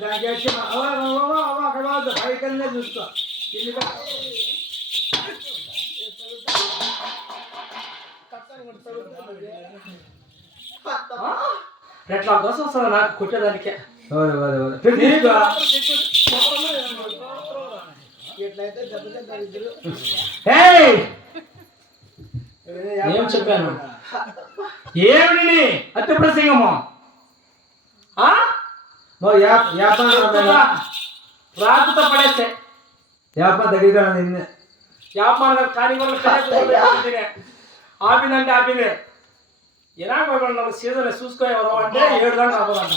దానికి వచ్చి అవ్వ అక్కడ పైకల్లే కిందికి ఎట్లా కోసం వస్తుంది నాకు కొట్టేదానికే? ఎట్లయితే దెబ్బ తింటారు ఇద్దరు! ఏం చెప్పాను? ఏమిటి అతి ప్రసంగము ఆ? మో యాప్ యాప్ రాకుతో పడేస్తే యాప్ దగ్గర నిన్నే వ్యాపారం కానీ వాళ్ళు ఆపిందంటే ఆపిందే ఎలా వాళ్ళు సీజన్ చూసుకో ఎవరో అంటే ఏడు దాకా ఆపదంట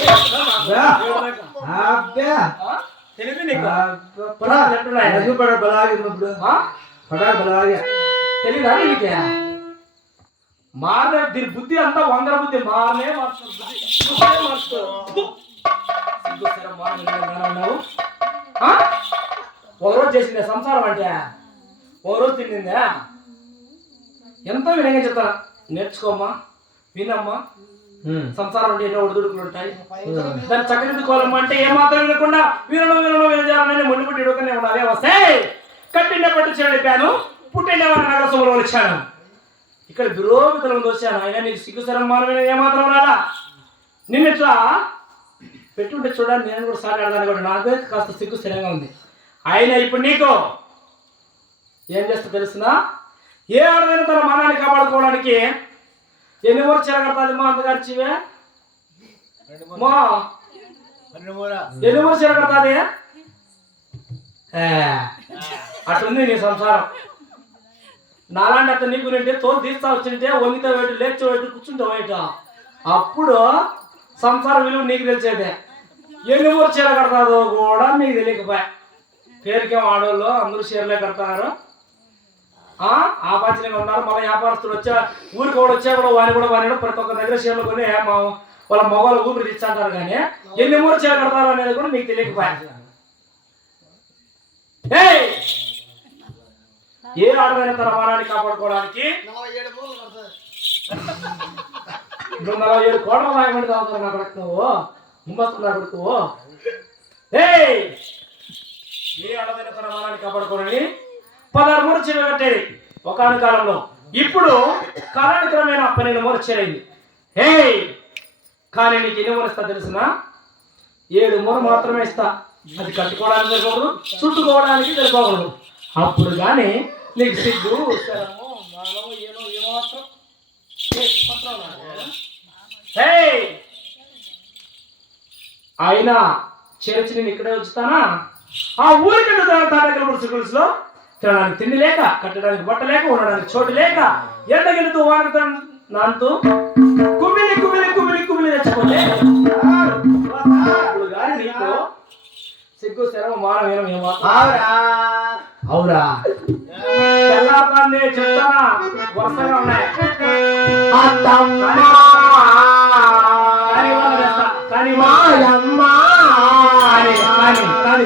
ఏడు దాకా. అబ్బే ఆ? తెలియదు నీకు పడా రజు పడ బలాగి ఇప్పుడు ఆ? పడా బలాగి తెలీదా నీకే మారనే దీని బుద్ధి అంతా వందర బుద్ధి. మారనే మార్చుకో బుద్ధి. బుద్ధే మార్చుకో సిగ్గు సరే మారనే విధంగానే ఉన్నావు? ఆ? ఒక రోజు చేసిందే సంసారం అంటే? ఒక రోజు తిన్నిందా ఎంతో వినంగా చెప్తా నేర్చుకోమ్మా వినమ్మా. సంసారం అంటే ఎన్నో ఒడిదుడుకులు ఉంటాయి. దాన్ని చక్కదిద్దుకోవాలమ్మా అంటే ఏమాత్రం వినకుండా వినడం వినడం వినజాలని మొండిపుట్టి ఇడుకనే ఉన్నదే వస్తే కట్టిండే పట్టు చెడిపాను పుట్టిండే వారి నగరసభలో వచ్చాను ఇక్కడ దురోగతుల దోశాను ఆయన అయినా నీకు సిగ్గు సరమానమైన ఏమాత్రం రాలా? నిన్న ఇట్లా పెట్టుంటే చూడాలి నేను కూడా సాగాడదాన్ని కూడా నాకు కాస్త సిగ్గు స్థిరంగా ఉంది. ఆయన ఇప్పుడు నీకు ఏం చేస్తా తెలుసునా? ఏ ఆడదైన తన మనాన్ని కాపాడుకోవడానికి ఎన్ని ఊరు చెరగడతాది మా అందగారిచివే మా ఎన్ని ఊరు చెరగడతాది అట్లుంది నీ సంసారం. నాలాంటి అతను నీకు నింటే తోలు తీస్తా వచ్చింటే వంగితే వేటు లేచి వేటు కూర్చుంటే వేట. అప్పుడు సంసార విలువ నీకు తెలిసేదే. ఎన్ని ఊరు చీర కడతాదో కూడా నీకు తెలియకపోయా. పేరుకేం ఆడవాళ్ళు అందరూ చీరలే కడతారు. ఆ ఆపాచనగా ఉన్నారు. మళ్ళీ వ్యాపారస్తులు వచ్చా ఊరికి కూడా వచ్చా కూడా వాని కూడా వారి కూడా ప్రతి ఒక్క దగ్గర చీరలు కొని మా వాళ్ళ మొగలు ఊపిరి తెచ్చంటారు కానీ ఎన్ని ఊరు చీర కడతారు అనేది కూడా నీకు తెలియకపోయా. ఏ ఏ ఆడమైన తన మానాన్ని కాపాడుకోవడానికి? నువ్వు నలభై ఏడు కోట్ల రాయమంటే తాగుతావు నా కొడుకు నువ్వు. ముంబస్తు నా కొడుకు ఏయ్! ఏ ఆడమైన తన మానాన్ని కాపాడుకోనని? పదహారు మూడు చీర కట్టేది ఒకనొక కాలంలో. ఇప్పుడు కాలానుక్రమేణ పన్నెండు మూడు చీరైంది హే కానీ నీకు ఎన్ని మూర ఇస్తా తెలుసునా? ఏడు మూర మాత్రమే ఇస్తా. అది కట్టుకోవడానికి సరిపోకూడదు చుట్టుకోవడానికి సరిపోకూడదు. అప్పుడు కానీ నీకు సిగ్గు శరము, మానము, ఏనో ఏమాత్రం! అయినా చేర్చి నేను ఇక్కడే ఉంచుతానా? ఆ ఊరికి తాడకల పురుషులో తినడానికి తిండి లేక కట్టడానికి బట్ట లేక ఉండడానికి చోటు లేక ఎండగెలుతూ వానతో నాంతూ కుమిలి కుమిలి కుమిలి కుమిలి తెచ్చుకోలే సిగ్గు శరమ మానవీనం ఏమో అవురా తెల్లారుతాంది చెప్తానా వరుసగా ఉన్నాయి. కానీ కానీ కానీ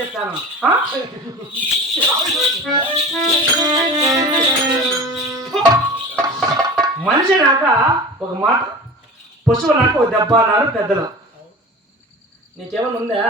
చేస్తాను మనిషి నాక ఒక మాట పశువు నాక ఒక దెబ్బ అన్నారు పెద్దలు. నీకేమైనా ఉందా?